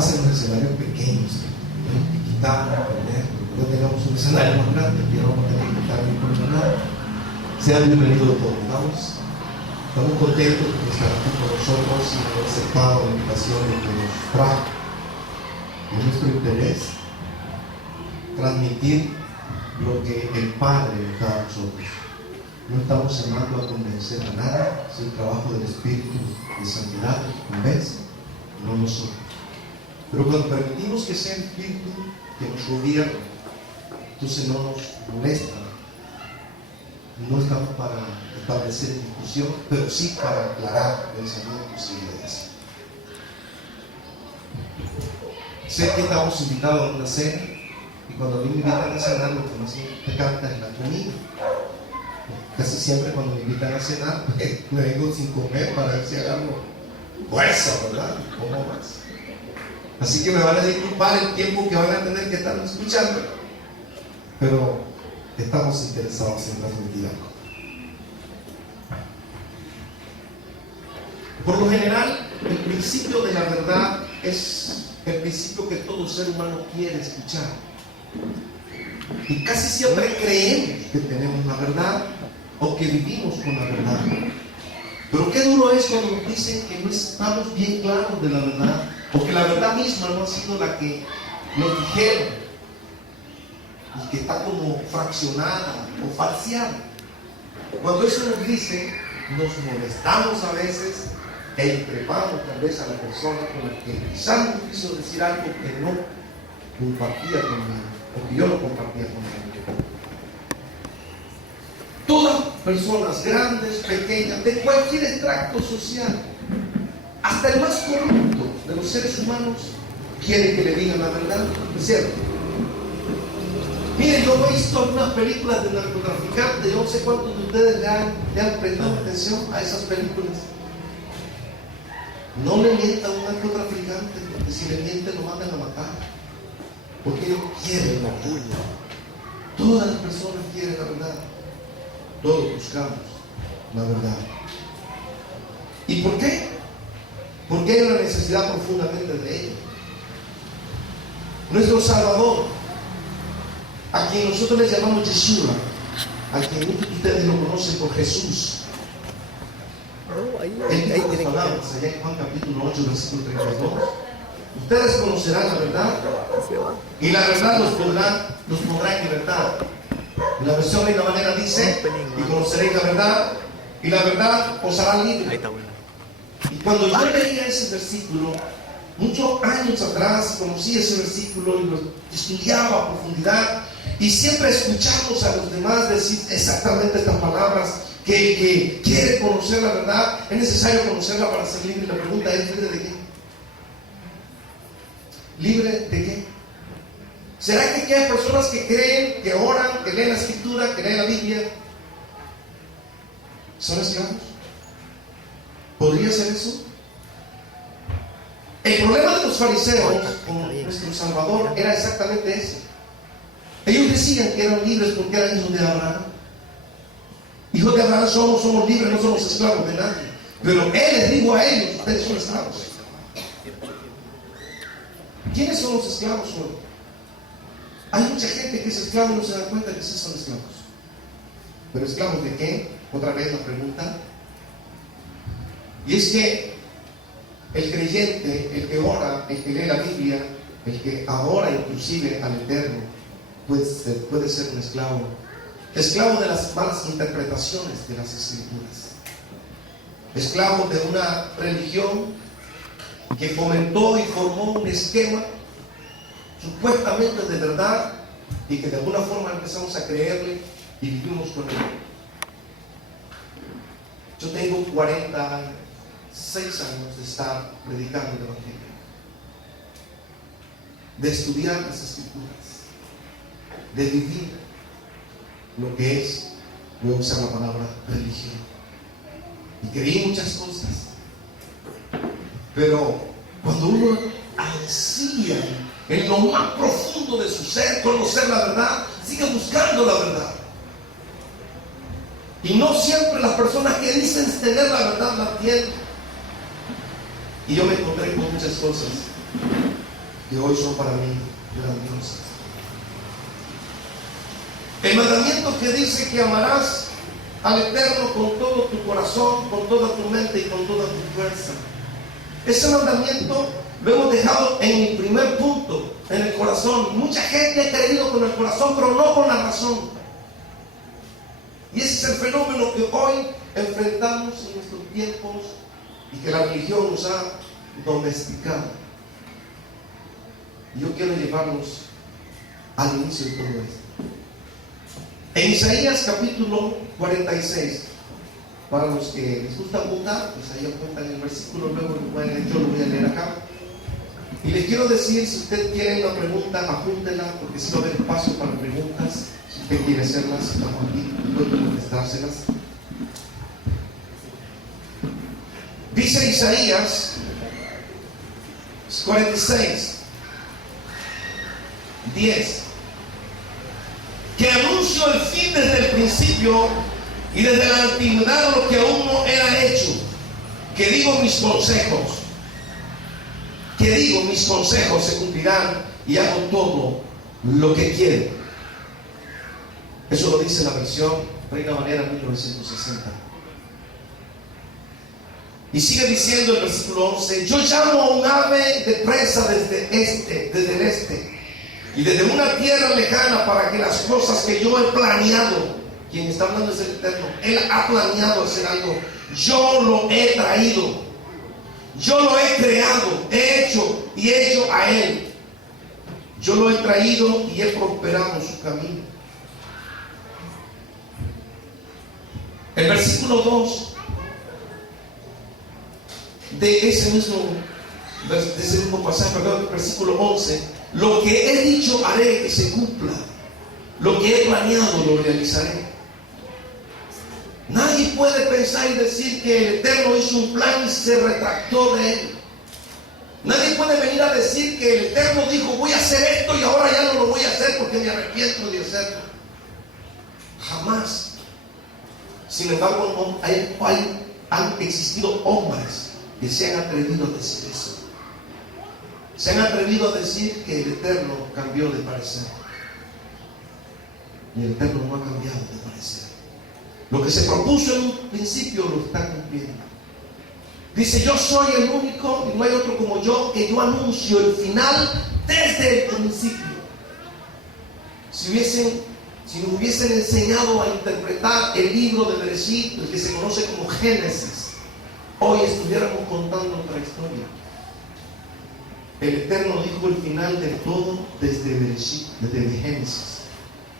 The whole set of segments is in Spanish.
a ser un escenario pequeño, quitar, aprender, no tengamos un escenario más grande, que vamos a tener que quitar y poner. Sean bienvenidos todos. Estamos contentos de estar aquí con nosotros y haber aceptado la invitación de que nos trajo. Es nuestro interés transmitir lo que el Padre nos da a nosotros. No estamos llamando a convencer a nada, es el trabajo del Espíritu de Santidad que convence, no nosotros. Pero cuando permitimos que sea el Espíritu que nos gobierne, entonces no nos molesta. No estamos para establecer discusión, pero sí para aclarar pensamientos y ideas. Sé que estamos invitados a una cena, y cuando a mí me invitan a cenar, lo que más me encanta es la comida. Casi siempre cuando me invitan a cenar, me vengo sin comer para ver si agarro fuerza, ¿verdad? ¿Cómo más? Así que me van a disculpar el tiempo que van a tener que estar escuchando, pero estamos interesados en transmitir algo. Por lo general, el principio de la verdad es el principio que todo ser humano quiere escuchar. Y casi siempre creemos que tenemos la verdad o que vivimos con la verdad. Pero qué duro es cuando nos dicen que no estamos bien claros de la verdad, o que la verdad misma no ha sido la que nos dijeron, y que está como fraccionada o falseada. Cuando eso nos dice, nos molestamos a veces e increpamos tal vez a la persona con la que quizás nos quiso decir algo que no compartía conmigo, o que yo no compartía conmigo. Todas personas, grandes, pequeñas, de cualquier extracto social, hasta el más corrupto de los seres humanos, quiere que le digan la verdad, ¿es cierto? Miren, yo he visto algunas películas de narcotraficantes. Yo no sé cuántos de ustedes le han prestado atención a esas películas. No le mienta a un narcotraficante, porque si le mienten lo mandan a matar, porque ellos quieren la verdad. Todas las personas quieren la verdad. Todos buscamos la verdad. ¿Y por qué? Porque hay una necesidad profundamente de ello. Nuestro Salvador, a quien nosotros le llamamos Yeshua, a quien muchos de ustedes lo conocen por Jesús, él dijo las palabras allá en Juan capítulo 8, versículo 32: ustedes conocerán la verdad, y la verdad los pondrá en libertad. En la versión Reina Valera dice: y conoceréis la verdad, y la verdad os hará libre. Y cuando yo leía ese versículo, muchos años atrás, conocí ese versículo y lo estudiaba a profundidad, y siempre escuchamos a los demás decir exactamente estas palabras: que el que quiere conocer la verdad, es necesario conocerla para ser libre. Y la pregunta es: ¿libre de qué? ¿Libre de qué? ¿Será que hay personas que creen, que oran, que leen la Escritura, que leen la Biblia, son esclavos? ¿Podría ser eso? El problema de los fariseos con nuestro Salvador era exactamente ese. Ellos decían que eran libres porque eran hijos de Abraham. Hijos de Abraham somos libres, no somos esclavos de nadie. Pero Él les dijo a ellos: ustedes son esclavos. ¿Quiénes son los esclavos hoy? Hay mucha gente que es esclavo y no se da cuenta que sí son esclavos. ¿Pero esclavos de qué? Otra vez la pregunta. Y es que el creyente, el que ora, el que lee la Biblia, el que adora inclusive al Eterno, puede ser un esclavo. Esclavo de las malas interpretaciones de las Escrituras. Esclavo de una religión que fomentó y formó un esquema supuestamente de verdad, y que de alguna forma empezamos a creerle y vivimos con él. Yo tengo 46 años de estar predicando el Evangelio, de estudiar las Escrituras, de vivir lo que es, voy a usar la palabra, religión. Y creí muchas cosas, pero cuando uno ansía en lo más profundo de su ser conocer la verdad, sigue buscando la verdad. Y no siempre las personas que dicen tener la verdad la tienen. Y yo me encontré con muchas cosas que hoy son para mí grandiosas. El mandamiento que dice que amarás al Eterno con todo tu corazón, con toda tu mente y con toda tu fuerza. Ese mandamiento lo hemos dejado en el primer punto, en el corazón. Mucha gente ha creído con el corazón, pero no con la razón. Y ese es el fenómeno que hoy enfrentamos en nuestros tiempos y que la religión nos ha domesticado. Y yo quiero llevarnos al inicio de todo esto. En Isaías capítulo 46, para los que les gusta apuntar, pues ahí apuntan el versículo, luego yo lo voy a leer acá. Y les quiero decir, si usted tiene una pregunta, apúntela, porque si no va a haber espacio para preguntas. Si usted quiere hacerlas, estamos aquí, puedo contestárselas. Dice Isaías 46, 10. Que anuncio el fin desde el principio y desde la antigüedad lo que aún no era hecho. Que digo mis consejos se cumplirán y hago todo lo que quiero. Eso lo dice la versión Reina Valera 1960. Y sigue diciendo el versículo 11: yo llamo a un ave de presa desde el este, y desde una tierra lejana, para que las cosas que yo he planeado, quien está hablando es el Eterno, Él ha planeado hacer algo, yo lo he traído, yo lo he creado, he hecho y he hecho a Él. Yo lo he traído y he prosperado su camino. El versículo 2 de ese mismo pasaje, perdón, el versículo 11: lo que he dicho haré que se cumpla, lo que he planeado lo realizaré. Nadie puede pensar y decir que el Eterno hizo un plan y se retractó de él. Nadie puede venir a decir que el Eterno dijo: voy a hacer esto y ahora ya no lo voy a hacer porque me arrepiento de hacerlo. Jamás. Sin embargo, han existido hombres que se han atrevido a decir eso. Se han atrevido a decir que el Eterno cambió de parecer. Y el Eterno no ha cambiado de parecer. Lo que se propuso en un principio lo está cumpliendo. Dice: yo soy el único y no hay otro como yo, que yo anuncio el final desde el principio. Si nos hubiesen enseñado a interpretar el libro de Bereshit, el que se conoce como Génesis, hoy estuviéramos contando otra historia. El Eterno dijo el final de todo desde Bereshit, desde Génesis.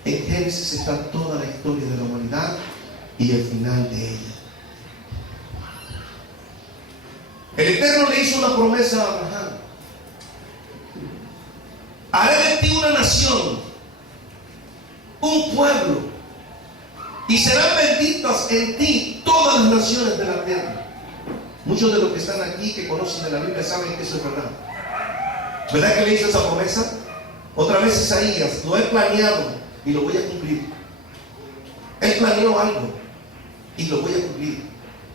En Génesis está toda la historia de la humanidad y el final de ella. El Eterno le hizo una promesa a Abraham: haré de ti una nación, un pueblo, y serán benditas en ti todas las naciones de la tierra. Muchos de los que están aquí, que conocen de la Biblia, saben que eso es verdad. ¿Verdad que le hizo esa promesa? Otra vez Isaías: lo he planeado y lo voy a cumplir. Él planeó algo y lo voy a cumplir.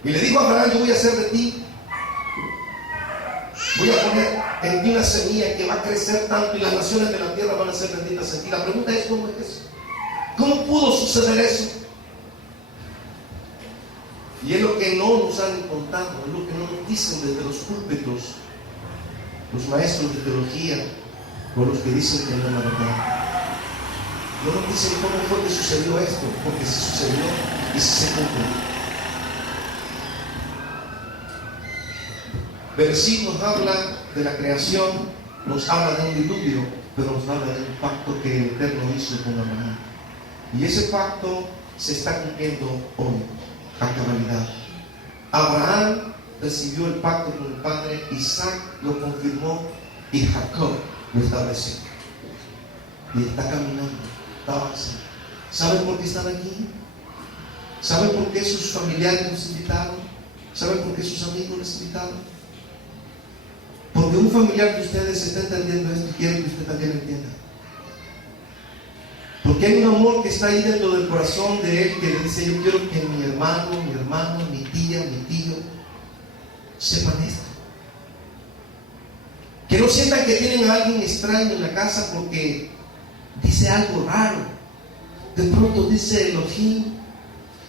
Y le dijo a Abraham: yo voy a hacer de ti, voy a poner en ti una semilla que va a crecer tanto y las naciones de la tierra van a ser benditas en ti. La pregunta es: ¿cómo es eso? ¿Cómo pudo suceder eso? Y es lo que no nos han contado, es lo que no nos dicen desde los púlpitos los maestros de teología o los que dicen que no es la verdad. No nos dicen cómo fue que sucedió esto, porque si sucedió y si se cumple. Bereshit nos habla de la creación, nos habla de un diluvio, pero nos habla de un pacto que el Eterno hizo con Abraham. Y ese pacto se está cumpliendo hoy a cabalidad. Abraham recibió el pacto con el padre, Isaac lo confirmó y Jacob lo estableció. Y está caminando, está avanzando. ¿Saben por qué están aquí? ¿Saben por qué sus familiares los invitaron? ¿Saben por qué sus amigos les invitaron? Porque un familiar de ustedes está entendiendo esto y quiere que usted también lo entienda. Porque hay un amor que está ahí dentro del corazón de él, que le dice: yo quiero que mi hermano, mi tía, mi tío sepan esto. Que no sientan que tienen a alguien extraño en la casa porque dice algo raro. De pronto dice Elohim,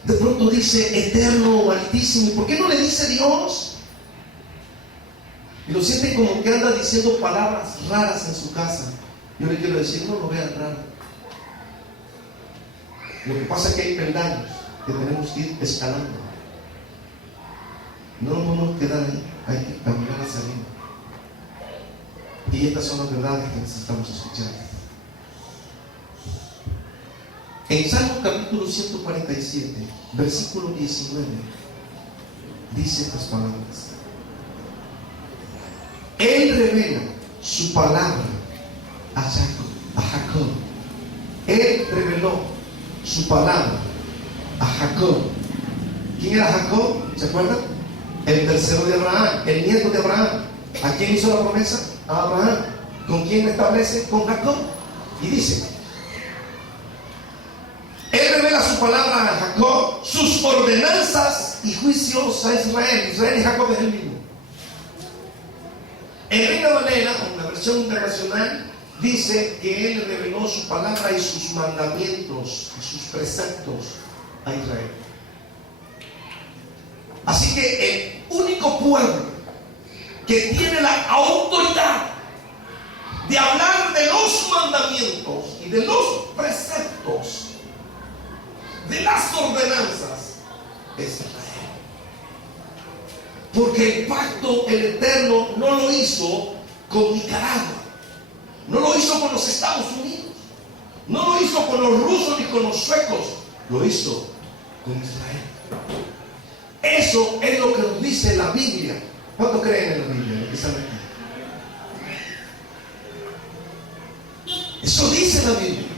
de pronto dice eterno o altísimo. ¿Por qué no le dice Dios? Y lo sienten como que anda diciendo palabras raras en su casa. Yo le quiero decir, no lo vean raro. Lo que pasa es que hay peldaños que tenemos que ir escalando. No nos podemos quedar ahí, hay que caminar hacia arriba. Y estas son las verdades que necesitamos escuchar. En Salmo capítulo 147, versículo 19, dice estas palabras: Él revela su palabra a Jacob. Él reveló su palabra a Jacob. ¿Quién era Jacob? ¿Se acuerdan? El tercero de Abraham, el nieto de Abraham. ¿A quién hizo la promesa? A Abraham. ¿Con quién establece? Con Jacob. Y dice: Él revela su palabra a Jacob, sus ordenanzas y juicios a Israel. Israel y Jacob es el mismo. En Reina Valera, en la versión internacional, dice que Él reveló su palabra y sus mandamientos y sus preceptos a Israel. Así que el único pueblo que tiene la autoridad de hablar de los mandamientos y de los preceptos, de las ordenanzas, es Israel. Porque el pacto, el Eterno, no lo hizo con Nicaragua, no lo hizo con los Estados Unidos, no lo hizo con los rusos ni con los suecos, lo hizo con Israel. Eso es lo que nos dice la Biblia. ¿Cuántos creen en la Biblia? Lo que están aquí. Eso dice la Biblia.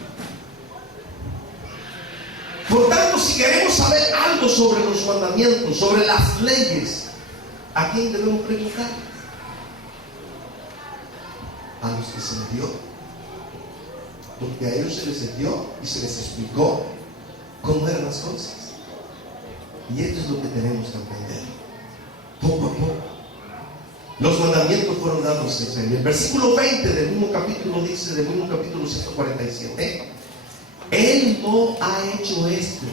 Por tanto, si queremos saber algo sobre los mandamientos, sobre las leyes, ¿a quién debemos preguntar? A los que se les dio. Porque a ellos se les dio y se les explicó cómo eran las cosas. Y esto es lo que tenemos que aprender. Poco a poco. Los mandamientos fueron dados a Israel. El versículo 20 del mismo capítulo dice, del mismo capítulo 147, Él no ha hecho esto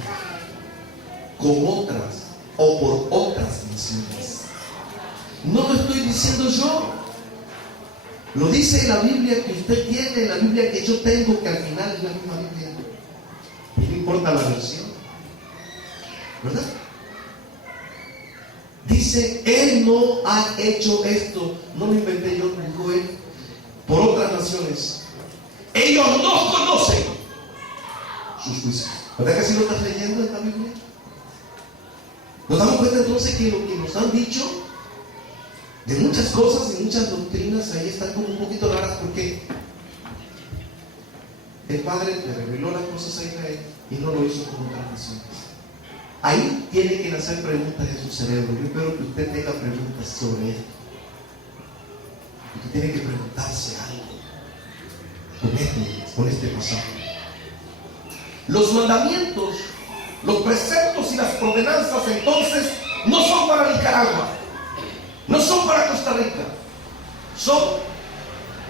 con otras o por otras naciones. No lo estoy diciendo yo. Lo dice la Biblia que usted tiene, la Biblia que yo tengo, que al final es la misma Biblia. Y no importa la versión, ¿verdad? Dice, Él no ha hecho esto, no lo inventé yo, lo dijo Él, por otras naciones. Ellos no conocen sus juicios. ¿Verdad que así lo estás leyendo en la Biblia? Nos damos cuenta entonces que lo que nos han dicho de muchas cosas y muchas doctrinas ahí están como un poquito raras, porque el Padre le reveló las cosas a Israel y no lo hizo con otras naciones. Ahí tiene que nacer preguntas en su cerebro. Yo espero que usted tenga preguntas sobre esto. Usted tiene que preguntarse algo con este pasaje. Los mandamientos, los preceptos y las ordenanzas entonces no son para Nicaragua, no son para Costa Rica, son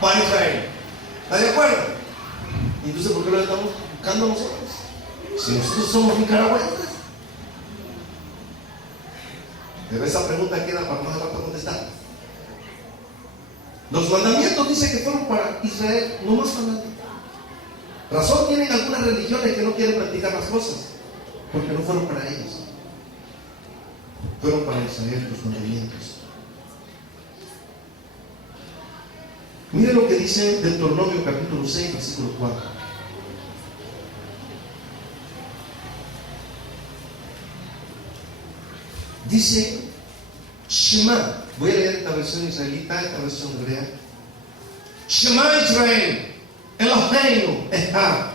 para Israel. ¿Está de acuerdo? ¿Y entonces por qué lo estamos buscando nosotros? Si nosotros somos nicaragüenses. Pero esa pregunta queda para más rato contestar. Los mandamientos dicen que fueron para Israel, no más para nadie. Razón tienen algunas religiones que no quieren practicar las cosas, porque no fueron para ellos. Fueron para Israel los mandamientos. Mire lo que dice Deuteronomio capítulo 6, versículo 4. Dice, Shema. Voy a leer esta versión israelita, esta versión hebrea. Shema Israel, Eloheinu Echad.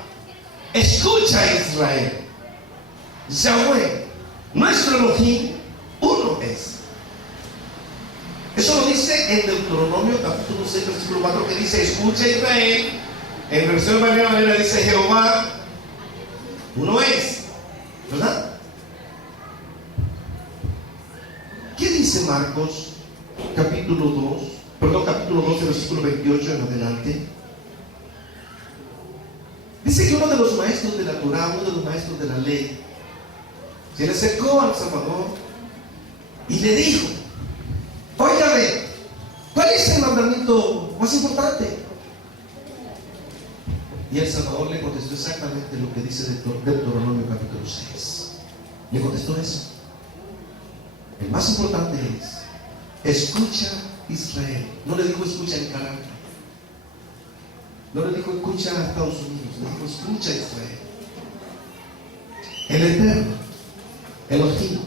Escucha Israel, Yahweh, nuestro Elohim, uno es. Eso lo dice en Deuteronomio capítulo 6, versículo 4, que dice, escucha Israel. En versión Valera dice, Jehová, uno es. ¿Verdad? ¿Qué dice Marcos capítulo 2, perdón, capítulo 12, versículo 28 en adelante. Dice que uno de los maestros de la Torá, uno de los maestros de la ley, se le acercó al Salvador y le dijo: óigame, ¿cuál es el mandamiento más importante? Y el Salvador le contestó exactamente lo que dice Deuteronomio capítulo 6. Le contestó eso. El más importante es: escucha Israel. No le dijo escucha Nicaragua. No le dijo escucha a Estados Unidos. Le dijo escucha Israel. El Eterno, Elohim,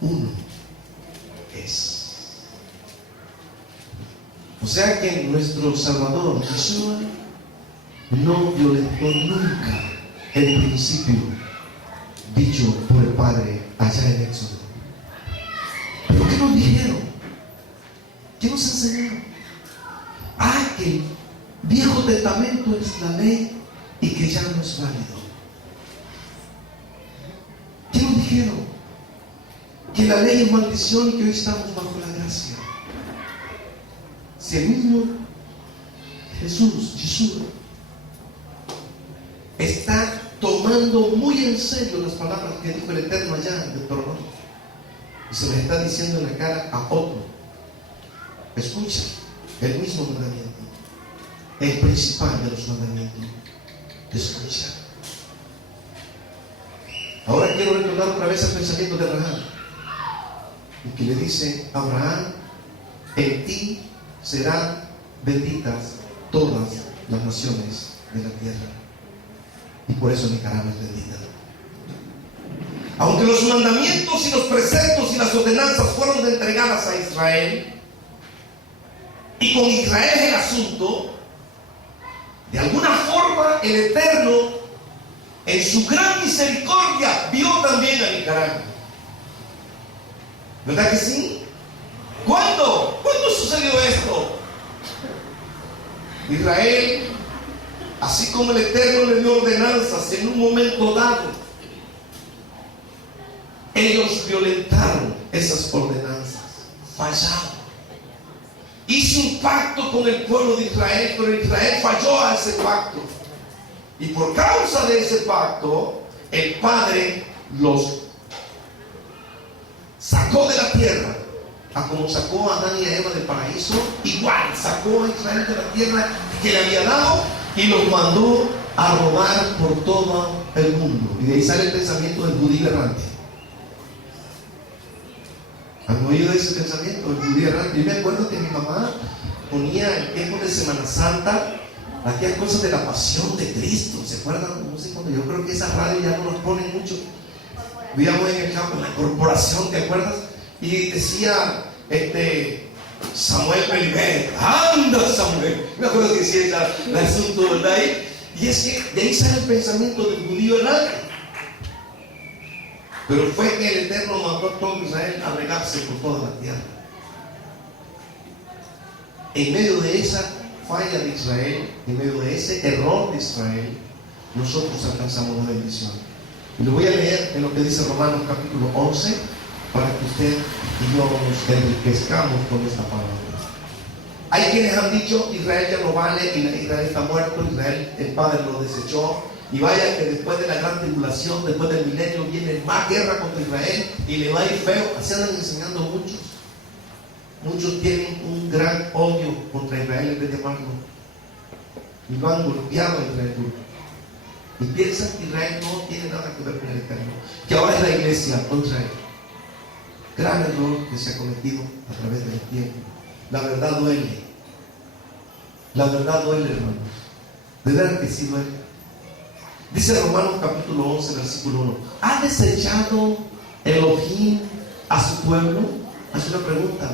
uno es. O sea que nuestro Salvador Jesús no violentó nunca el principio dicho por el Padre allá en Éxodo. ¿Pero qué nos dijeron? ¿Qué nos enseñaron? Que el Viejo Testamento es la ley y que ya no es válido. ¿Qué nos dijeron? Que la ley es maldición y que hoy estamos bajo la gracia. Si el mismo Jesús está tomando muy en serio las palabras que dijo el Eterno allá en Deuteronomio, y se les está diciendo en la cara a otro: escucha el mismo mandamiento, el principal de los mandamientos, escucha. Ahora quiero recordar otra vez el pensamiento de Abraham, y que le dice: Abraham, en ti serán benditas todas las naciones de la tierra. Y por eso Nicaragua es bendita. Aunque los mandamientos y los preceptos y las ordenanzas fueron entregadas a Israel, y con Israel es el asunto, de alguna forma el Eterno, en su gran misericordia, vio también a Nicaragua. ¿Verdad que sí? ¿Cuándo? ¿Cuándo sucedió esto? Israel, así como el Eterno le dio ordenanzas en un momento dado, ellos violentaron esas ordenanzas, fallaron. Hizo un pacto con el pueblo de Israel, pero Israel falló a ese pacto. Y por causa de ese pacto, el Padre los sacó de la tierra, a como sacó a Adán y a Eva del paraíso. Igual sacó a Israel de la tierra que le había dado y los mandó a rodar por todo el mundo. Y de ahí sale el pensamiento del judío errante. ¿Han oído ese pensamiento del judío errante? Yo me acuerdo que mi mamá ponía en tiempo de Semana Santa aquellas cosas de la pasión de Cristo. ¿Se acuerdan? No sé cuándo. Yo creo que esa radio ya no nos ponen mucho. Vivíamos en el campo, en la corporación, ¿te acuerdas? Y decía Samuel Pelibet, anda Samuel. Me acuerdo que decía el asunto, ¿verdad? Y es que de ahí sale el pensamiento del judío errante. Pero fue que el Eterno mandó a todo Israel a regarse por toda la tierra. En medio de esa falla de Israel, en medio de ese error de Israel, nosotros alcanzamos la bendición. Y lo voy a leer en lo que dice Romanos capítulo 11, para que usted y yo nos enriquezcamos con esta palabra. Hay quienes han dicho: Israel ya no vale, Israel está muerto, Israel, el Padre lo desechó. Y vaya que después de la gran tribulación, después del milenio, viene más guerra contra Israel y le va a ir feo. Así andan enseñando muchos. Muchos tienen un gran odio contra Israel en vez de amarlo. Y lo han golpeado a Israel. Y piensan que Israel no tiene nada que ver con el Eterno, que ahora es la iglesia contra él. Gran error que se ha cometido a través del tiempo. La verdad duele. La verdad duele, hermanos. De verdad que sí duele. Dice Romanos capítulo 11, versículo 1. ¿Ha desechado Elohim a su pueblo? Haz una pregunta.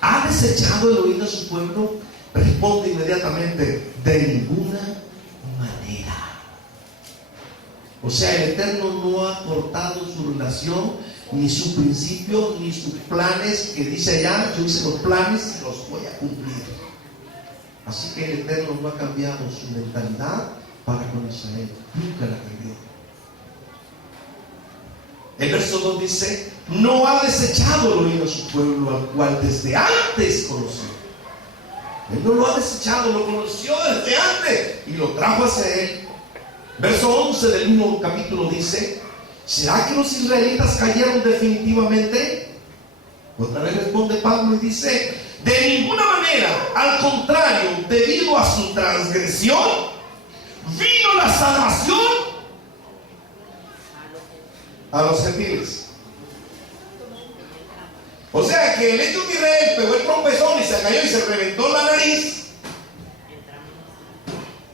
¿Ha desechado Elohim a su pueblo? Responde inmediatamente: de ninguna manera. O sea, el Eterno no ha cortado su relación, ni su principio, ni sus planes, que dice allá: yo hice los planes y los voy a cumplir. Así que el Eterno no ha cambiado su mentalidad para con Israel. Nunca la cambió. El verso 2 dice: no ha desechado el oído a su pueblo, al cual desde antes conoció. Él no lo ha desechado, lo conoció desde antes y lo trajo hacia él. Verso 11 del mismo capítulo dice: ¿será que los israelitas cayeron definitivamente? Otra vez responde Pablo y dice: de ninguna manera, al contrario, debido a su transgresión vino la salvación a los gentiles. O sea que el hecho que Israel pegó el trompezón y se cayó y se reventó la nariz,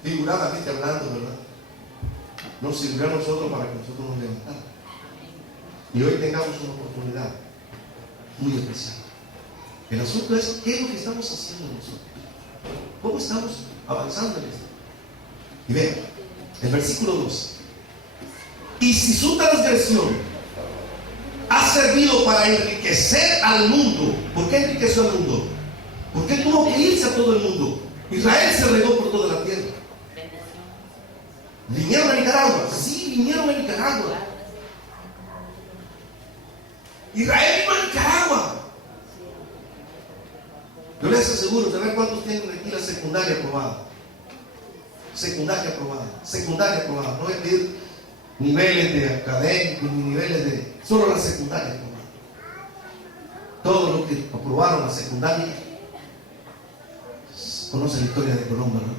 figuradamente hablando, ¿verdad?, nos sirvió a nosotros para que nosotros nos levantáramos y hoy tengamos una oportunidad muy especial. El asunto es: ¿qué es lo que estamos haciendo nosotros? ¿Cómo estamos avanzando en esto? Y vean, el versículo 2: y si su transgresión ha servido para enriquecer al mundo. ¿Por qué enriqueció al mundo? Porque tuvo que irse a todo el mundo. Israel se regó por toda la tierra. ¿Vinieron a Nicaragua? Sí, vinieron a Nicaragua. Israel vino a Nicaragua. Yo les aseguro, ¿saben cuántos tienen aquí la secundaria aprobada? Secundaria aprobada, secundaria aprobada. No voy a pedir niveles de académicos ni niveles de... solo la secundaria aprobada. Todos los que aprobaron la secundaria conocen la historia de Colón, ¿verdad?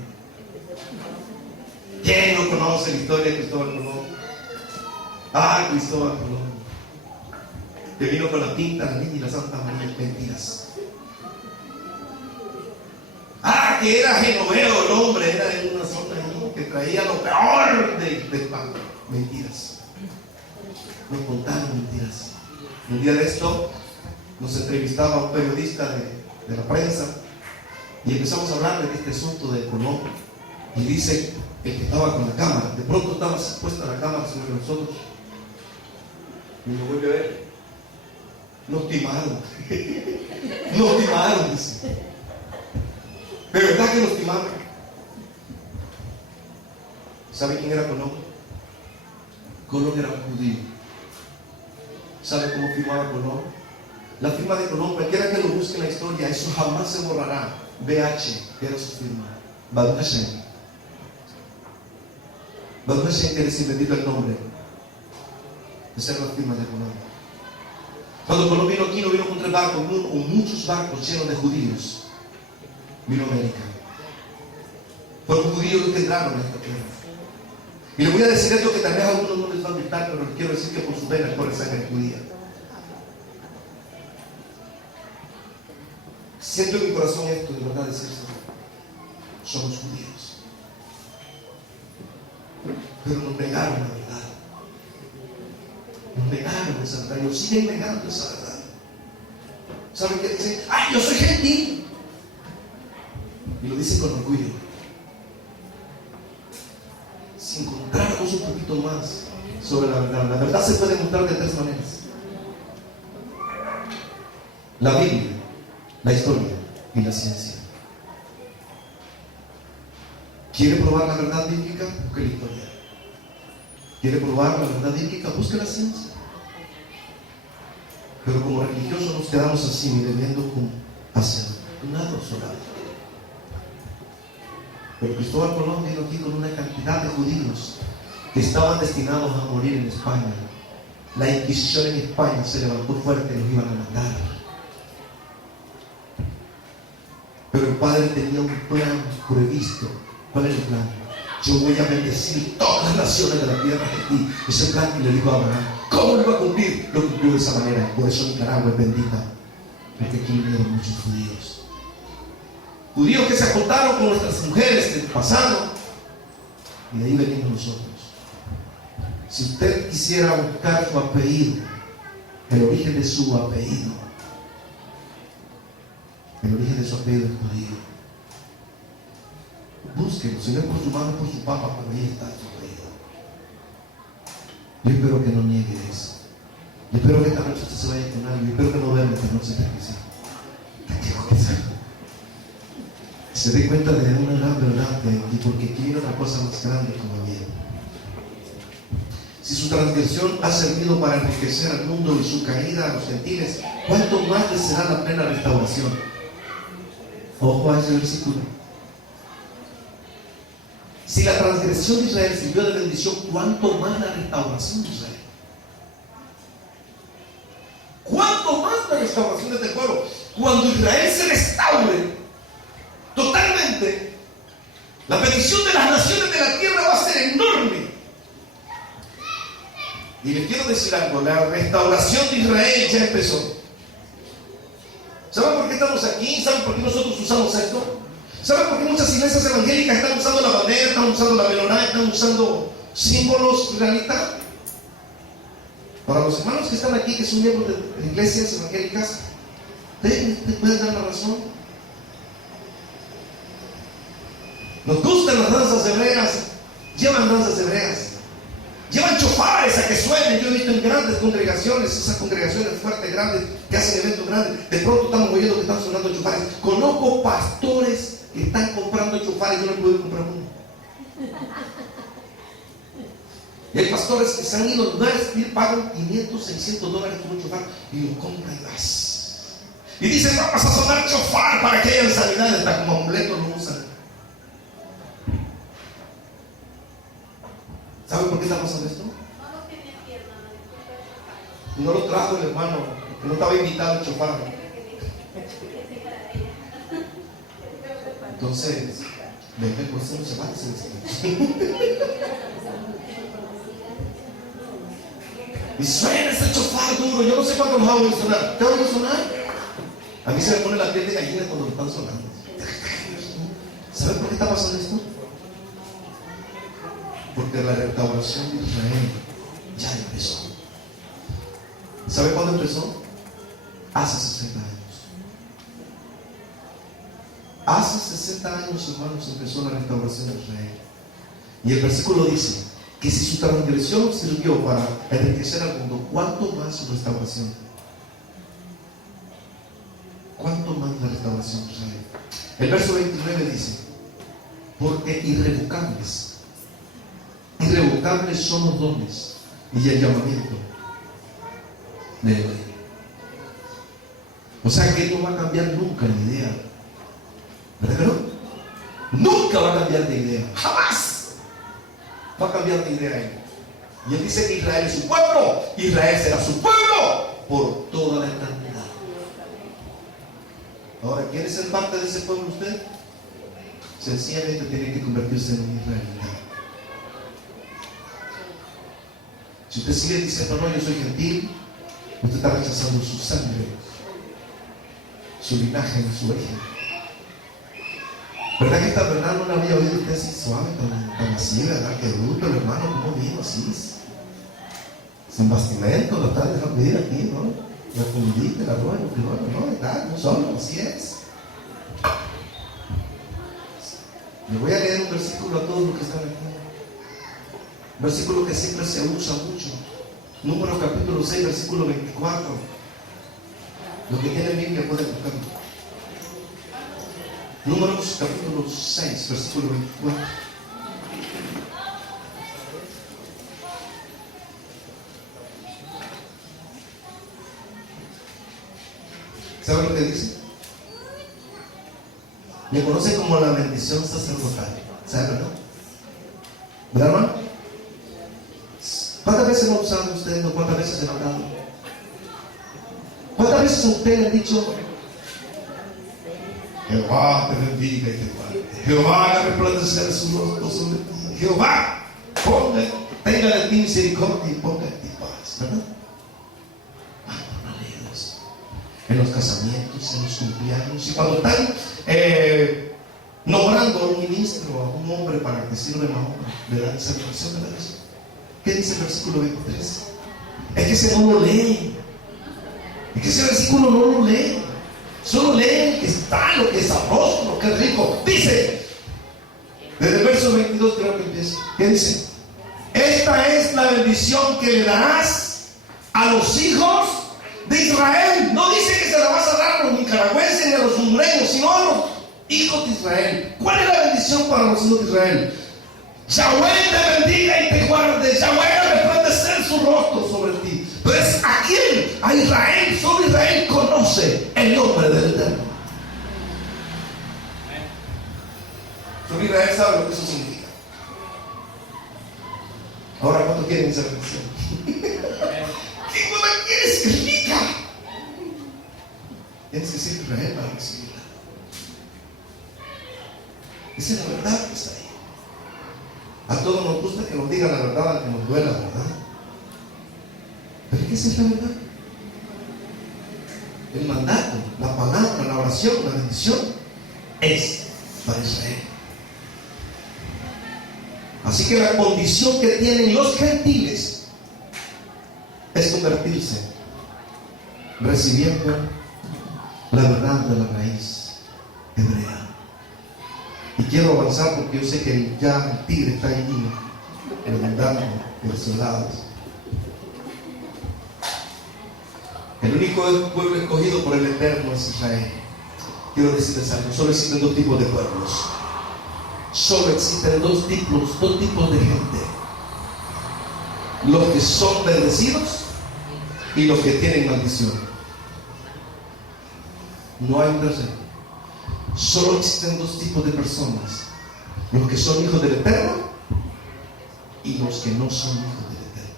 ¿Quién no conoce la historia de Cristóbal Colón? Ah, Cristóbal Colón, que vino con la Pinta, la Niña y la Santa María. Mentiras. Ah, que era genoveo el hombre, era de una zona ahí que traía lo peor de España. Mentiras. Nos contaron mentiras. Un día de esto nos entrevistaba un periodista de la prensa y empezamos a hablar de este asunto de Colón. Y dice el que estaba con la cámara, de pronto estaba puesta la cámara sobre nosotros y me vuelve a ver: nos timaron. Nos timaron, dice. ¿De verdad que nos timaron? ¿Sabe quién era Colón? Colón era un judío. ¿Sabe cómo firmaba Colón? La firma de Colón, cualquiera que lo busque en la historia, eso jamás se borrará. BH, que era su firma. Baruch Hashem. Baruch Hashem quiere decir bendito el nombre. Esa era la firma de Colón. Cuando Colón vino aquí, no vino con 3 barcos, vino con muchos barcos llenos de judíos. Vino a América. Fueron judíos los que entraron a esta tierra. Y les voy a decir esto que tal vez a algunos no les va a gustar, pero les quiero decir que por sus venas corre sangre judía. Siento en mi corazón esto, de verdad, decir esto. Somos judíos. Pero nos negaron la verdad. Nos negaron esa verdad. Y nos siguen negando esa verdad. ¿Saben qué dicen? ¡Ay, yo soy gentil! Y lo dicen con orgullo. Si encontráramos un poquito más sobre la verdad se puede mostrar de 3 maneras: la Biblia, la historia y la ciencia. ¿Quiere probar la verdad bíblica? Busque la historia. ¿Quiere probar la verdad bíblica? Busque la ciencia. Pero como religiosos nos quedamos así, viviendo hacia un lado solamente. Pero Cristóbal Colón vino aquí con una cantidad de judíos que estaban destinados a morir en España. La Inquisición en España se levantó fuerte y los iban a matar. Pero el Padre tenía un plan previsto. ¿Cuál es el plan? Yo voy a bendecir todas las naciones de la tierra de ti. Ese plan que le dijo a Abraham. ¿Cómo lo iba a cumplir? Lo cumplió de esa manera. Por eso Nicaragua es bendita. Porque aquí vinieron muchos judíos. Judíos que se acostaron con nuestras mujeres del pasado. Y de ahí venimos nosotros. Si usted quisiera buscar su apellido, el origen de su apellido, el origen de su apellido es judío. Búsquelo, si no es por su mamá, es por su papá, pero ahí está su apellido. Yo espero que no niegue eso. Yo espero que esta noche usted se vaya con algo. Yo espero que no vea esta noche de que sí. Se dé cuenta de una gran verdad de aquí, porque aquí viene una cosa más grande todavía. Si Si su transgresión ha servido para enriquecer al mundo y su caída a los gentiles, ¿cuánto más les será la plena restauración? Ojo a ese versículo. Si la transgresión de Israel sirvió de bendición, ¿cuánto más la restauración de Israel? ¿Cuánto más la restauración de este pueblo? Cuando Israel se restaure totalmente, la bendición de las naciones de la tierra va a ser enorme. Y les quiero decir algo, la restauración de Israel ya empezó. ¿Saben por qué estamos aquí? ¿Saben por qué nosotros usamos esto? ¿Saben por qué muchas iglesias evangélicas están usando la bandera, están usando la menorá, están usando símbolos israelitas? Para los hermanos que están aquí, que son miembros de iglesias evangélicas, ¿te pueden dar la razón? Nos gustan las danzas hebreas, llevan danzas hebreas, llevan chofares a que suenen. Yo he visto en grandes congregaciones, esas congregaciones fuertes, grandes, que hacen eventos grandes, de pronto estamos oyendo que están sonando chofares. Conozco pastores que están comprando chofares, yo no puedo comprar uno. Y hay pastores que se han ido a lugares y pagan $500, $600 por un chofar y lo compran y vas. Y dicen, vamos a sonar chofar para que haya sanidad, hasta como amuleto lo usan. ¿Saben por qué está pasando esto? No lo trajo el hermano, que no estaba invitado al chofar. Entonces, venga, por eso no se parece. Y suena ese chofar duro. Yo no sé cuándo los hago sonar. ¿Te hago sonar? A mí se me pone la piel de gallina cuando lo están sonando. ¿Saben por qué está pasando esto? Porque la restauración de Israel ya empezó. ¿Sabe cuándo empezó? Hace 60 años. Hace 60 años, hermanos, empezó la restauración de Israel. Y el versículo dice que si su transgresión sirvió para enriquecer al mundo, ¿cuánto más su restauración? ¿Cuánto más la restauración de Israel? El verso 29 dice, porque irrevocables son los dones y el llamamiento de Elohim. O sea que no va a cambiar nunca la idea, ¿verdad que no? Nunca va a cambiar de idea, jamás va a cambiar de idea él. Y él dice que Israel es su pueblo, Israel será su pueblo por toda la eternidad. Ahora, ¿quiere ser parte de ese pueblo usted? Sencillamente tiene que convertirse en un israelita. Si usted sigue diciendo, no, yo soy gentil, usted está rechazando su sangre, su linaje, su origen. ¿Verdad que esta verdad no la había oído usted así suave, tan así, verdad? Que bruto el hermano, como vino así, sin bastimento, lo está dejando ir aquí, ¿no? La comidita, la ropa, no, ¿verdad? No solo, así es. Le voy a leer un versículo a todos los que están aquí. Un versículo que siempre se usa mucho. Números capítulo 6, versículo 24. Los que tienen Biblia pueden buscarlo. Números capítulo 6, versículo 24. ¿Saben lo que dice? Me conocen como la bendición sacerdotal. ¿Saben, no? ¿Verdad, hermano? ¿Cuántas veces lo han usado ustedes? ¿Cuántas veces se han hablado? ¿Cuántas veces ustedes le han dicho, Jehová te bendiga y te guarde, Jehová haga resplandecer su rostro sobre ti, Jehová tenga de ti misericordia y ponga en ti paz? ¿Verdad? En los casamientos, en los cumpleaños, y cuando están nombrando a un ministro, a un hombre para que sirva en la obra, le dan esa bendición, ¿verdad? ¿Qué dice el versículo 23? Es que ese no lo lee. Es que ese versículo no lo lee. Solo lee que está, lo que es sabroso, lo que es rico. Dice, desde el verso 22 creo que empieza. ¿Qué dice? Esta es la bendición que le darás a los hijos de Israel. No dice que se la vas a dar a los nicaragüenses ni a los hondureños, sino a los hijos de Israel. ¿Cuál es la bendición para los hijos de Israel? Yahweh te bendiga y te guarde. Yahweh resplandecer su rostro sobre ti. Pero es a quién, a Israel. Solo Israel conoce el nombre del Eterno. Solo Israel sabe lo que eso significa. Ahora, ¿cuánto quieren esa bendición? ¿Qué cosa quieres que significa? Tienes que ser Israel para recibirla. Esa es la verdad que está ahí. A todos nos gusta que nos digan la verdad, aunque nos duela, ¿verdad? Pero ¿qué es la verdad? El mandato, la palabra, la oración, la bendición es para Israel. Así que la condición que tienen los gentiles es convertirse, recibiendo la verdad de la raíz hebrea. Y quiero avanzar porque yo sé que ya el tigre está allí preguntando por los lados. El único pueblo escogido por el Eterno es Israel. Quiero decirles algo: solo existen dos tipos de pueblos. Solo existen dos tipos de gente: los que son bendecidos y los que tienen maldición. No hay un tercero. Solo existen dos tipos de personas: los que son hijos del Eterno y los que no son hijos del Eterno.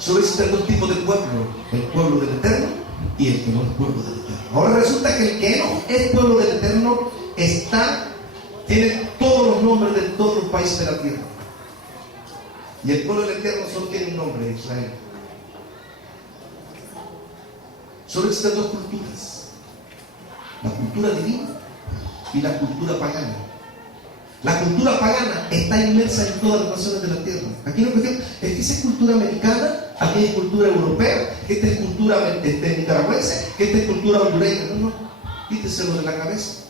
Solo existen dos tipos de pueblo: el pueblo del Eterno y el que no es pueblo del Eterno. Ahora resulta que el que no es pueblo del Eterno tiene todos los nombres de todos los países de la tierra. Y el pueblo del Eterno solo tiene un nombre: Israel. Solo existen dos culturas: la cultura divina y la cultura pagana. La cultura pagana está inmersa en todas las naciones de la tierra. Aquí no es que esa es cultura americana, aquí es cultura europea, que esta es cultura nicaragüense, que esta es cultura hondureña. No, quíteselo de la cabeza.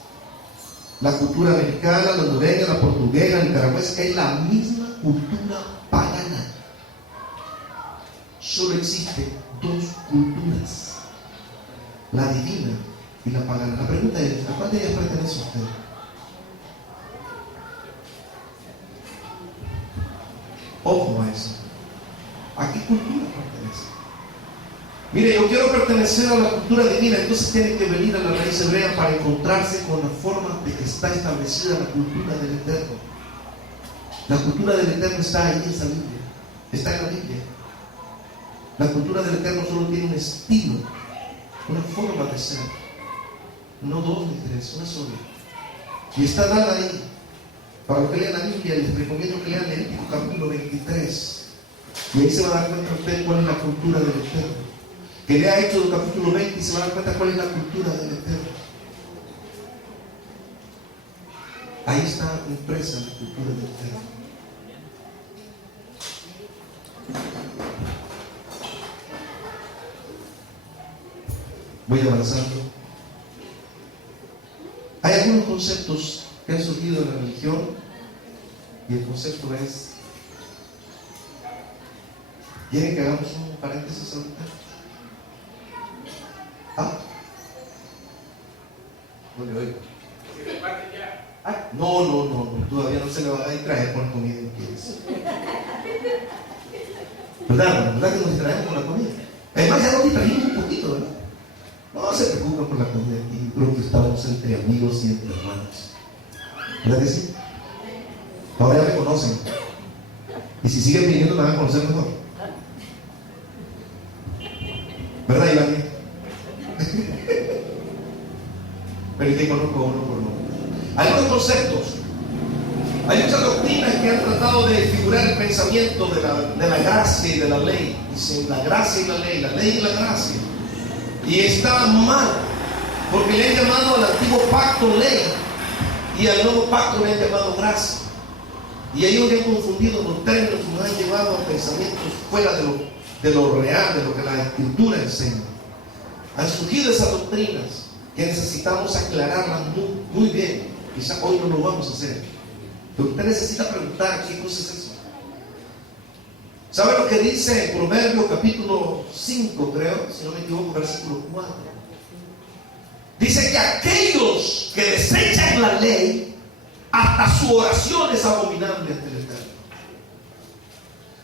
La cultura americana, la hondureña, la portuguesa, la nicaragüense es la misma cultura pagana. Solo existen dos culturas: la divina y la pagana. La pregunta es: ¿a cuál de ellas pertenece usted? Ojo a eso. ¿A qué cultura pertenece? Mire, yo quiero pertenecer a la cultura divina, entonces tiene que venir a la raíz hebrea para encontrarse con la forma de que está establecida la cultura del Eterno. La cultura del Eterno está ahí en esa Biblia, está en la Biblia. La cultura del Eterno solo tiene un estilo, una forma de ser. No dos ni tres, una sola. Y está dada ahí. Para los que lean la Biblia, les recomiendo que lean Levítico capítulo 23. Y ahí se va a dar cuenta usted cuál es la cultura del Eterno. Que lea Éxodo capítulo 20 y se va a dar cuenta cuál es la cultura del Eterno. Ahí está impresa la cultura del Eterno. Voy avanzando. Hay algunos conceptos que han surgido en la religión, y el concepto es: ¿quieren que hagamos un paréntesis ahorita? No le oigo. No, todavía no se le va a distraer con la comida. ¿Verdad que nos distraemos con la comida? Además ya nos distrajimos un poquito, ¿verdad? No se preocupen por la comida, y creo que estamos entre amigos y entre hermanos. ¿Verdad que sí? Ahora ya me conocen. Y si siguen viniendo me van a conocer mejor. ¿Verdad, Iván? Pero es que conozco a uno por uno. Hay unos conceptos, hay muchas doctrinas que han tratado de figurar el pensamiento de la gracia y de la ley. Dicen la gracia y la ley y la gracia. Y está mal, porque le han llamado al antiguo pacto ley y al nuevo pacto le han llamado gracia. Y ellos han confundido los términos y nos han llevado a pensamientos fuera de lo real, de lo que la Escritura enseña. Han surgido esas doctrinas que necesitamos aclararlas muy bien. Quizá hoy no lo vamos a hacer, pero usted necesita preguntar: ¿qué cosa es eso? ¿Sabe lo que dice en Proverbios capítulo 5, creo, si no me equivoco, versículo 4? Dice que aquellos que desechan la ley, a hasta su oración es abominable ante el Eterno.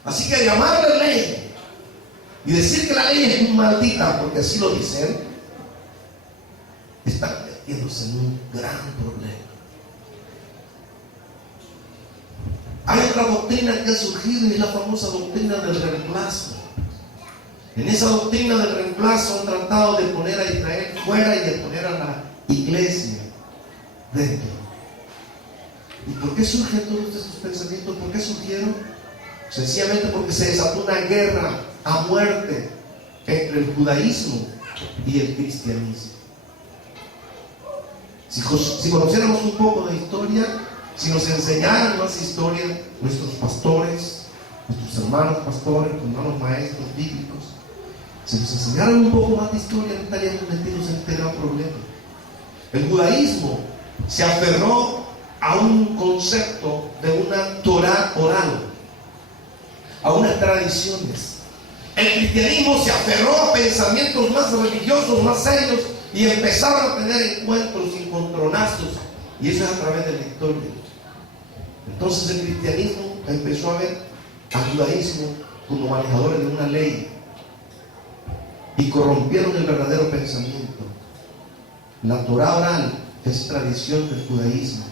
Así que llamarle ley y decir que la ley es maldita, porque así lo dicen, están metiéndose en un gran problema. Hay otra doctrina que ha surgido y es la famosa doctrina del reemplazo. En esa doctrina del reemplazo han tratado de poner a Israel fuera y de poner a la iglesia dentro. ¿Y por qué surgen todos estos pensamientos? ¿Por qué surgieron? Sencillamente porque se desató una guerra a muerte entre el judaísmo y el cristianismo. Si conociéramos un poco de historia, si nos enseñaran más historia nuestros pastores, nuestros hermanos pastores, hermanos maestros bíblicos, si nos enseñaran un poco más de historia, no estaríamos metidos en este gran problema. El judaísmo se aferró a un concepto de una Torah oral, a unas tradiciones. El cristianismo se aferró a pensamientos más religiosos, más serios, y empezaron a tener encuentros y encontronazos, y eso es a través de la historia. Entonces el cristianismo empezó a ver al judaísmo como manejadores de una ley y corrompieron el verdadero pensamiento. La Torah oral es tradición del judaísmo.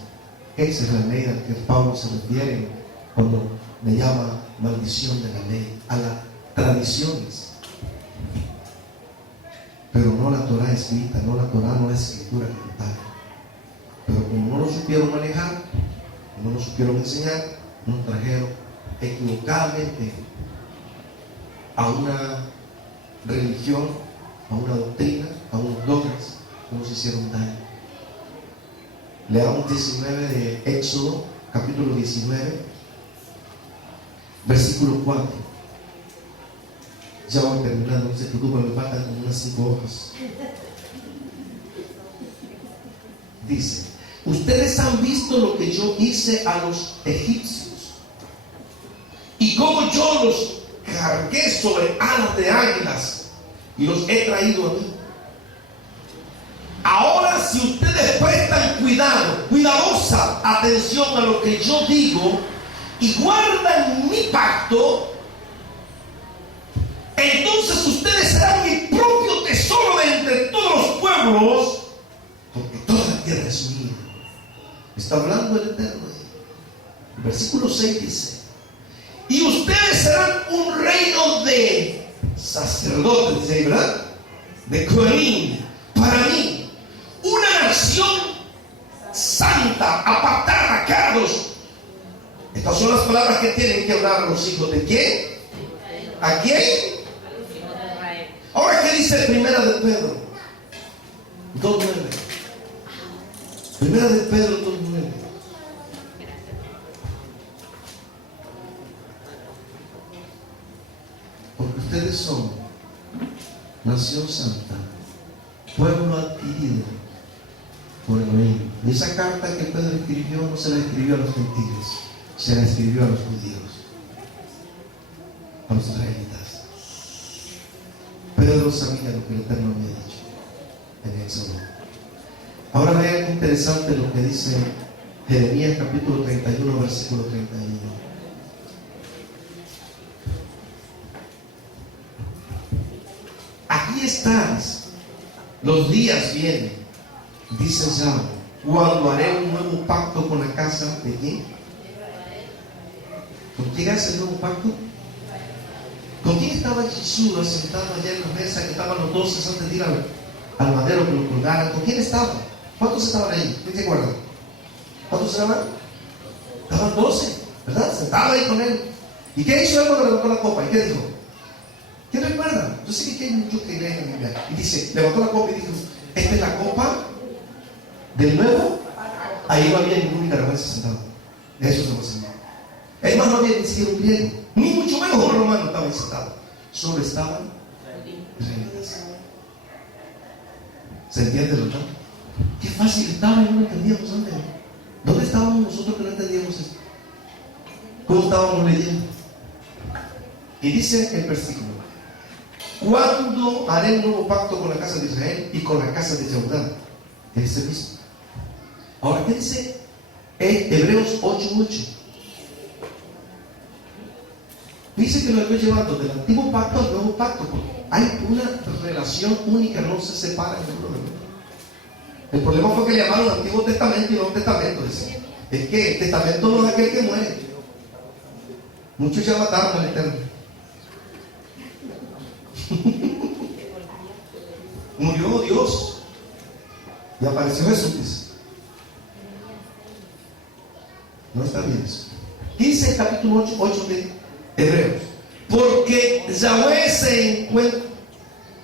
Esa es la ley a la que Pablo se refiere cuando le llama maldición de la ley, a las tradiciones. Pero no la Torah escrita, no la Torah, no la escritura como tal. Pero como no lo supieron manejar, no lo supieron enseñar, nos trajeron equivocadamente a una religión, a una doctrina, a unos dogmas, nos hicieron daño. Leamos 19 de Éxodo, capítulo 19, versículo 4. Ya voy terminando, no se preocupen, me faltan como unas 5 hojas. Dice: ustedes han visto lo que yo hice a los egipcios y cómo yo los cargué sobre alas de águilas y los he traído a mí. Ahora, si ustedes prestan cuidadosa atención a lo que yo digo y guardan mi pacto, entonces ustedes serán mi propio tesoro de entre todos los pueblos, porque toda la tierra es mía. Está hablando el Eterno. El versículo 6 dice: y ustedes serán un reino de sacerdotes, dice, ¿verdad? De Coherín, para mí, una nación santa, apartados. Estas son las palabras que tienen que hablar a los hijos de ¿quién? ¿A quién? Ahora, ¿qué dice Primera de Pedro 2:9? Primera de Pedro 2:9. Porque ustedes son nación santa, pueblo adquirido por el reino. Y esa carta que Pedro escribió no se la escribió a los gentiles, se la escribió a los judíos, a los israelitas. Pedro sabía lo que el Eterno había dicho en Éxodo. Ahora vean qué interesante lo que dice Jeremías capítulo 31, versículo 31. Aquí estás, los días vienen, dice Yahweh, cuando haré un nuevo pacto con la casa de ¿quién? ¿Con quién hace el nuevo pacto? ¿Con quién estaba Jesús sentado allá en la mesa que estaban los 12 antes de ir al madero que lo colgaran? ¿Con quién estaba? ¿Cuántos estaban ahí? ¿Quién se acuerda? ¿Cuántos estaban? Estaban 12, ¿verdad? Sentado ahí con él. ¿Y qué hizo él cuando levantó la copa? ¿Y qué dijo? ¿Quién recuerda? Yo sé que hay muchos que leen en la Biblia. Y dice, levantó la copa y dijo: esta es la copa del nuevo. Ahí no había ningún nicaragüense sentado. Eso se lo enseñó. Además, no había ni siquiera un griego, ni mucho menos un romano estaba ahí sentado. Solo estaban israelitas. ¿Se entiende, verdad? Qué fácil estaba y no lo entendíamos antes. ¿Dónde estábamos nosotros que no entendíamos esto? ¿Cómo estábamos leyendo? Y dice el versículo: ¿cuándo haré un nuevo pacto con la casa de Israel y con la casa de Judá? Es ese mismo. Ahora, ¿qué dice Es Hebreos 8:8. Dice que lo estoy llevando del antiguo pacto al nuevo pacto, porque hay una relación única, no se separa el uno del otro. El problema fue que le llamaron Antiguo Testamento y Nuevo Testamento. Es que el testamento no es aquel que muere. Muchos ya mataron al Eterno. Murió Dios y apareció Jesús. Dice. No está bien eso. Dice el capítulo 8 de Hebreos: porque Yahweh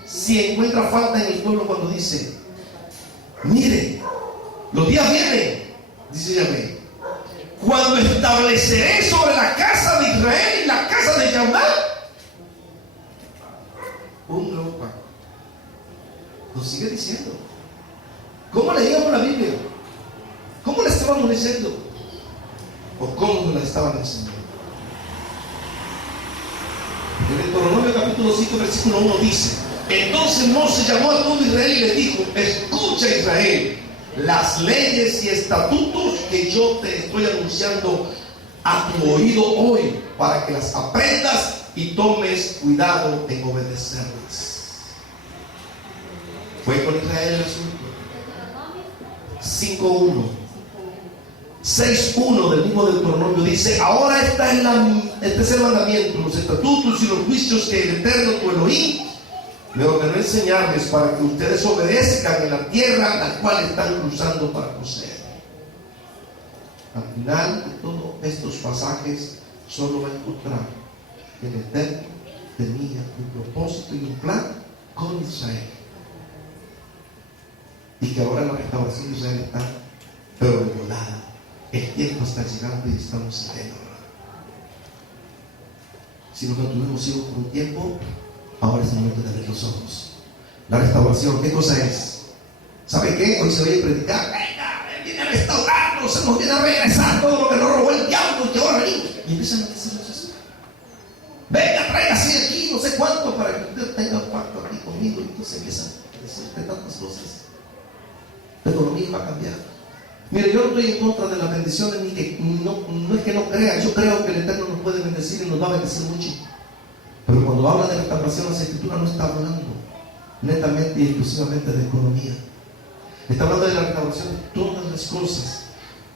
si encuentra falta en el pueblo cuando dice: mire, los días vienen, dice Yahweh, cuando estableceré sobre la casa de Israel y la casa de Judá un nuevo pacto. Lo sigue diciendo. ¿Cómo leíamos la Biblia? ¿Cómo la estábamos leyendo? ¿O cómo nos la estaban enseñando? En el Deuteronomio capítulo 5 versículo 1 dice: entonces Moses llamó a todo Israel y le dijo: escucha, Israel, las leyes y estatutos que yo te estoy anunciando a tu oído hoy, para que las aprendas y tomes cuidado en obedecerlas. Fue con Israel el asunto. 5:1, 6:1 del mismo Deuteronomio dice: ahora este es el mandamiento, los estatutos y los juicios que el Eterno tu Elohim me ordenó enseñarles, para que ustedes obedezcan en la tierra la cual están cruzando para poseer. Al final de todos estos pasajes solo va a encontrar que el Eterno tenía un propósito y un plan con Israel, y que ahora la restauración de Israel está pero violada. El tiempo está llegando y estamos en él. Si nos mantuvimos ciegos por un tiempo, ahora es el momento de abrir los ojos. La restauración, ¿qué cosa es? ¿Sabe qué? Hoy se oye predicar: venga, Él viene a restaurarnos, se nos viene a regresar todo lo que nos robó el diablo, y ahora venimos. Y empiezan a decirnos eso. Venga, tráigase aquí no sé cuánto para que usted tenga un pacto aquí conmigo. Y entonces empiezan a decirte tantas cosas. La economía va a cambiar. Mire, yo no estoy en contra de las bendiciones, ni que no es que no crea. Yo creo que el Eterno nos puede bendecir y nos va a bendecir mucho. Pero cuando habla de restauración, la Escritura no está hablando netamente y exclusivamente de economía. Está hablando de la restauración de todas las cosas,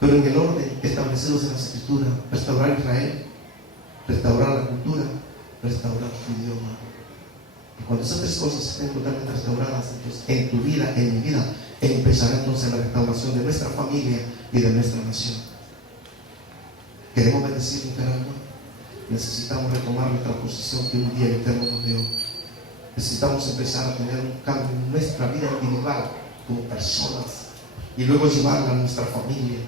pero en el orden establecidos en la Escritura: restaurar Israel, restaurar la cultura, restaurar tu idioma. Y cuando esas tres cosas estén totalmente restauradas, entonces en tu vida, en mi vida, empezará entonces la restauración de nuestra familia y de nuestra nación. ¿Queremos bendecir Nicaragua? Necesitamos retomar nuestra posición que un día el Eterno nos dio. Necesitamos empezar a tener un cambio en nuestra vida individual como personas, y luego llevarla a nuestra familia,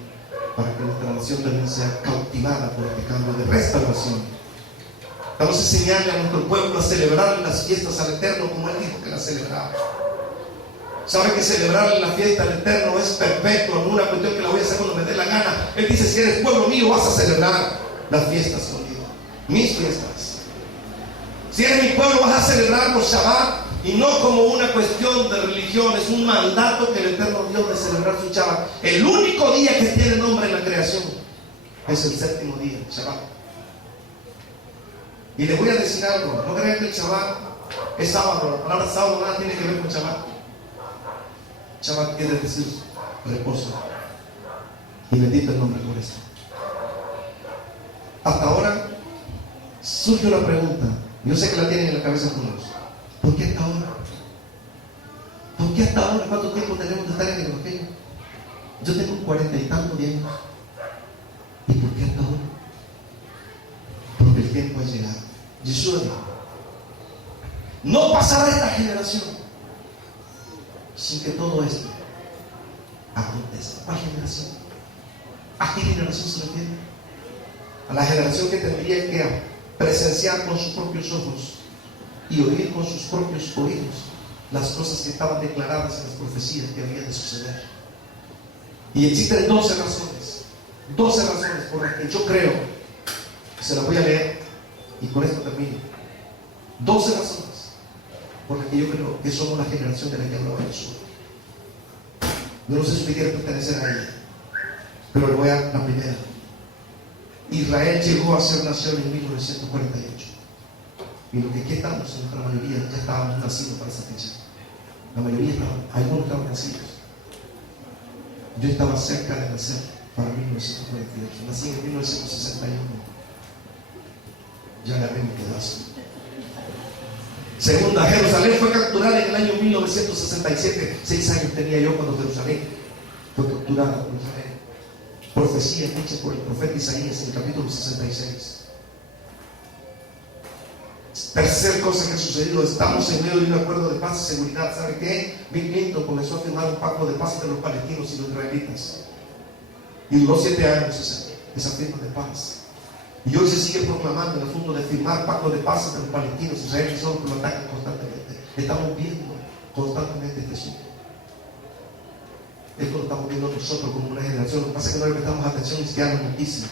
para que nuestra nación también sea cautivada por este cambio de restauración. Estamos enseñando a nuestro pueblo a celebrar las fiestas al Eterno como Él dijo que las celebraba. ¿Sabe que celebrar la fiesta al Eterno es perpetua? No una cuestión que la voy a hacer cuando me dé la gana. Él dice: si eres pueblo mío, vas a celebrar las fiestas conmigo, mis fiestas. Si eres mi pueblo, vas a celebrar los Shabbat, y no como una cuestión de religión. Es un mandato que el Eterno dio de celebrar su Shabbat. El único día que tiene nombre en la creación es el séptimo día, Shabbat. Y le voy a decir algo: no crean que el Shabbat es sábado. La palabra sábado nada tiene que ver con Shabbat. Shabbat quiere decir reposo, y bendito el nombre por eso. Hasta ahora surge una pregunta. Yo sé que la tienen en la cabeza todos. ¿Por qué hasta ahora? ¿Por qué hasta ahora? ¿Cuánto tiempo tenemos de estar en el Evangelio? Yo tengo 40 y tantos de años. ¿Y por qué hasta ahora? Porque el tiempo ha llegado. Yeshua dijo: no pasará esta generación sin que todo esto acontezca. ¿Cuál generación? ¿A qué generación se refiere? A la generación que tendría que presenciar con sus propios ojos y oír con sus propios oídos las cosas que estaban declaradas en las profecías que habían de suceder. Y existen 12 razones por las que yo creo, se las voy a leer y con esto termino. 12 razones por las que yo creo que somos la generación de la que hablaba Jesús. Yo no sé si usted quiere pertenecer a ella. Pero le voy a dar la primera. Israel llegó a ser nación en 1948. Y lo que aquí estamos, nuestra mayoría, ya estábamos nacidos para esa fecha. La mayoría estaban, algunos estaban nacidos. Yo estaba cerca de nacer para 1948. Nací en 1961. Ya agarré mi pedazo. Segunda, Jerusalén fue capturada en el año 1967. 6 años tenía yo cuando Jerusalén fue capturada. Profecía hecha por el profeta Isaías en el capítulo 66. Tercer cosa que ha sucedido, estamos en medio de un acuerdo de paz y seguridad. ¿Sabe qué? Bill Clinton comenzó a firmar un pacto de paz entre los palestinos y los israelitas. Y duró 7 años esa firma de paz. Y hoy se sigue proclamando el asunto de firmar pacto de paz entre los palestinos y Israel, solo que lo atacan constantemente. Estamos viendo constantemente este asunto. Esto lo estamos viendo nosotros como una generación. Lo que pasa es que no le prestamos atención ni siquiera a las noticias.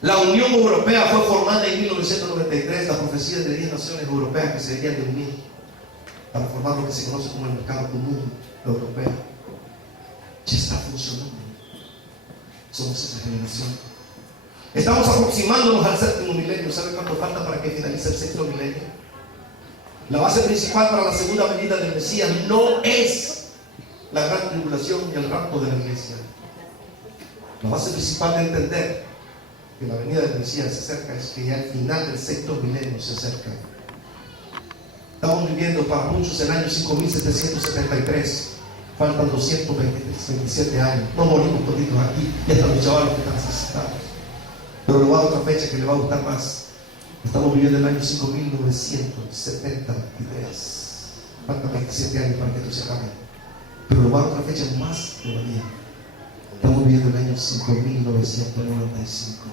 La Unión Europea fue formada en 1993, la profecía de 10 naciones europeas que se deberían de unir para formar lo que se conoce como el mercado común europeo. Ya está funcionando. Somos esa generación. Estamos aproximándonos al séptimo milenio. ¿Sabe cuánto falta para que finalice el sexto milenio? La base principal para la segunda venida del Mesías no es la gran tribulación y el rapto de la iglesia. La base principal de entender que la venida del Mesías se acerca es que ya el final del sexto milenio se acerca. Estamos viviendo para muchos el año 5773. Faltan 227 años. No morimos toditos aquí. Ya están los chavales que están asesinados. Pero le voy a dar otra fecha que le va a gustar más. Estamos viviendo el año 5973. Faltan 27 años para que esto se acabe. Pero le voy a dar otra fecha más todavía. Estamos viviendo el año 5995.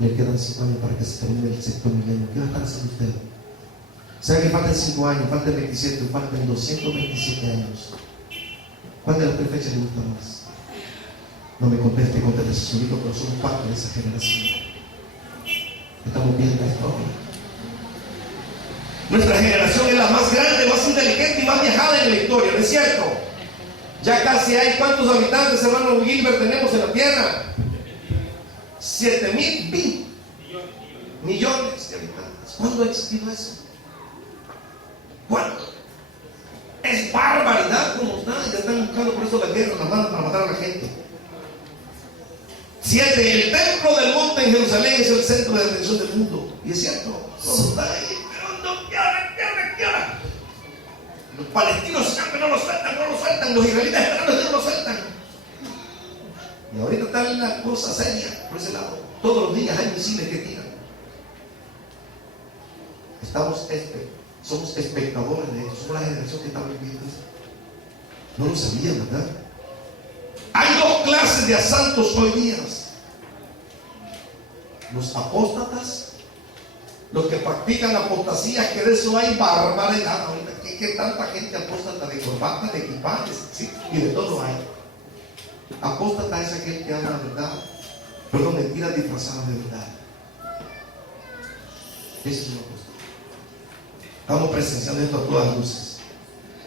Le quedan 5 años para que se termine el sexto milenio. ¿Qué va a estar haciendo usted? ¿Sabe que faltan 5 años? Faltan 27, faltan 227 años. ¿Cuál de las 3 fechas le gusta más? No me conteste solito, pero somos parte de esa generación. Estamos viendo esto ahora. Nuestra generación es la más grande, más inteligente y más viajada en la historia, ¿no es cierto? Ya casi hay, ¿cuántos habitantes, hermano Gilbert, tenemos en la tierra? 7.000 millones de habitantes. ¿Cuándo ha existido eso? ¿Cuándo? Es barbaridad como está. Ya están buscando por eso la guerra, las manos para matar a la gente. 7. El templo del monte en Jerusalén es el centro de atención del mundo. Y es cierto, todo está ahí, pero no quiera. Los palestinos siempre no lo sueltan. Los israelitas esperando que no lo sueltan. Y ahorita está una cosa seria por ese lado. Todos los días hay misiles que tiran. Somos espectadores de esto. Somos la generación que está viviendo eso. No lo sabían, ¿verdad? Hay 2 clases de santos hoy día. Los apóstatas, los que practican apostasía, que de eso hay barbaridad ahorita. Que tanta gente apóstata de corbata, de equipajes, ¿sí? Y de todo hay. Apóstata es aquel que habla la verdad, perdón, mentiras disfrazadas de verdad. Eso es un apóstata. Estamos presenciando esto a todas luces.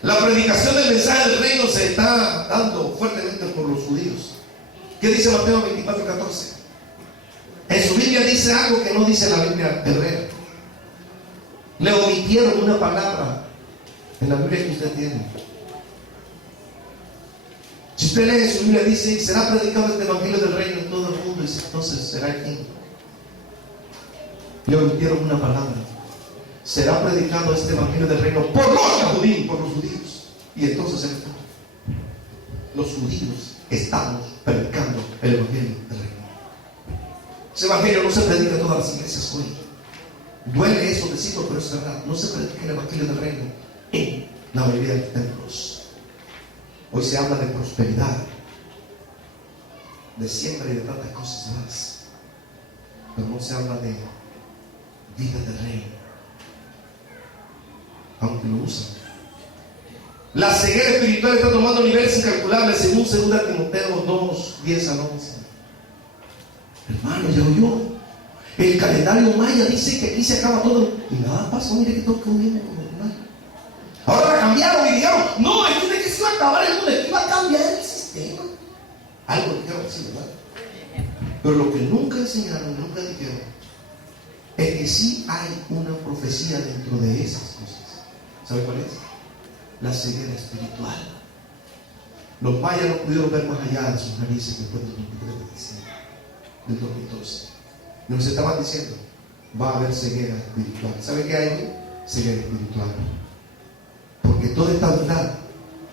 La predicación del mensaje del reino se está dando fuertemente por los judíos. ¿Qué dice Mateo 24:14? En su Biblia dice algo que no dice la Biblia hebrea. Le omitieron una palabra en la Biblia que usted tiene. Si usted lee su Biblia, dice: será predicado este evangelio del reino en todo el mundo, y entonces será aquí. Le omitieron una palabra. Será predicado este evangelio del reino por los judíos. Y entonces los judíos estamos predicando el evangelio del reino. Ese evangelio no se predica en todas las iglesias hoy. Duele eso decirlo, pero es verdad. No se predica el evangelio del reino en la mayoría de los templos. Hoy se habla de prosperidad, de siembra y de tantas cosas más, pero no se habla de vida del reino, aunque lo usan. La ceguera espiritual está tomando niveles incalculables, según 2 Timoteo 2:10 al 11. Hermano, ya oyó. El calendario maya dice que aquí se acaba todo. Y nada pasó, mire que todo quedó bien normal. Ahora la cambiaron y dijeron: no, es que se iba a acabar el mundo, que iba a cambiar el sistema. Algo dijeron así, ¿verdad? Pero lo que nunca enseñaron, nunca dijeron, es que sí hay una profecía dentro de esas cosas. ¿Sabe cuál es? La ceguera espiritual. Los mayas no pudieron ver más allá de sus narices después del 23 de diciembre del 2012. Nos estaban diciendo, va a haber ceguera espiritual. ¿Sabe qué hay? Ceguera espiritual. Porque toda esta verdad,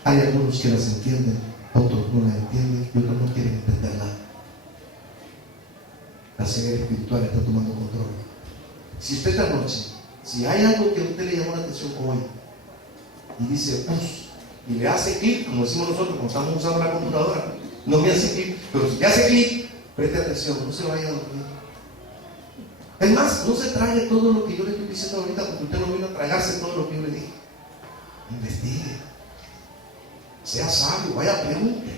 hay algunos que las entienden, otros no la entienden y otros no quieren entenderla. La ceguera espiritual está tomando control. Si usted esta noche, si hay algo que a usted le llamó la atención hoy y dice, pues, y le hace clic, como decimos nosotros cuando estamos usando la computadora, no me hace clic, pero si te hace clic, preste atención, no se vaya a dormir. Es más, no se trague todo lo que yo le estoy diciendo ahorita, porque usted no vino a tragarse todo lo que yo le dije. Investigue, sea sabio, vaya pregunte,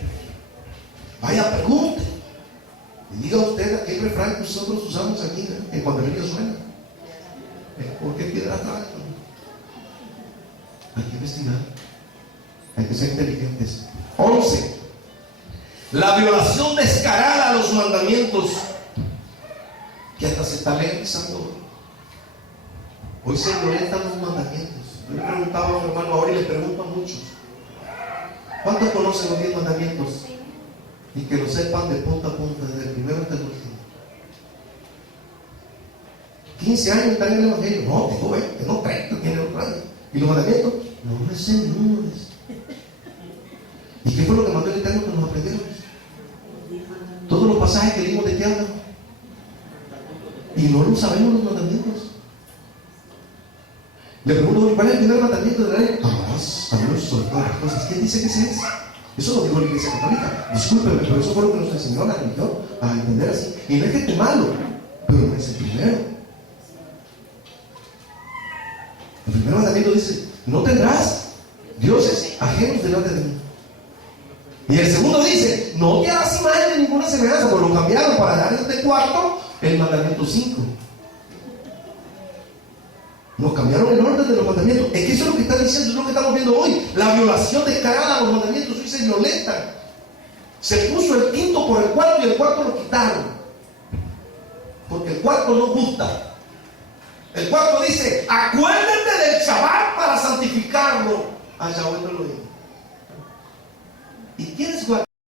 y diga usted aquel refrán que nosotros usamos aquí, que cuando el río suena, ¿por qué piedra trae? Hay que investigar, hay que ser inteligentes. 11. La violación descarada a los mandamientos, que hasta se está legalizando. Hoy se violentan los mandamientos. Yo le preguntaba a un hermano ahora y le pregunto a muchos, ¿cuántos conocen los 10 mandamientos? Y que lo sepan de punta a punta, desde el primero hasta el último. 15 años están en el evangelio. No, tengo 20, tengo 30, tiene otro año. ¿Y los mandamientos? No me sé ninguno de eso. ¿Y qué fue lo que mandó el Eterno que nos aprendieron? Todos los pasajes que leímos, ¿de qué hablan? Y no lo sabemos los mandamientos. Le pregunto, ¿cuál es el primer mandamiento de la ley? Amarás a Dios sobre todas las cosas. ¿Quién dice que ese es? Eso lo dijo la Iglesia Católica. Discúlpeme, pero eso fue lo que nos enseñó la religión a entender así. Y no es que esté malo, pero no es el primero. El primer mandamiento dice, no tendrás dioses ajenos delante de mí. Y el segundo dice, no te harás imagen de ninguna semejanza, pues lo cambiaron para dar este cuarto el mandamiento 5. Nos cambiaron el orden de los mandamientos. Es que eso es lo que está diciendo, es lo que estamos viendo hoy. La violación descarada a los mandamientos hoy se violentan. Se puso el quinto por el cuarto y el cuarto lo quitaron. Porque el cuarto no gusta. El cuarto dice, acuérdate del Shabbat para santificarlo. A Yahweh no lo digo.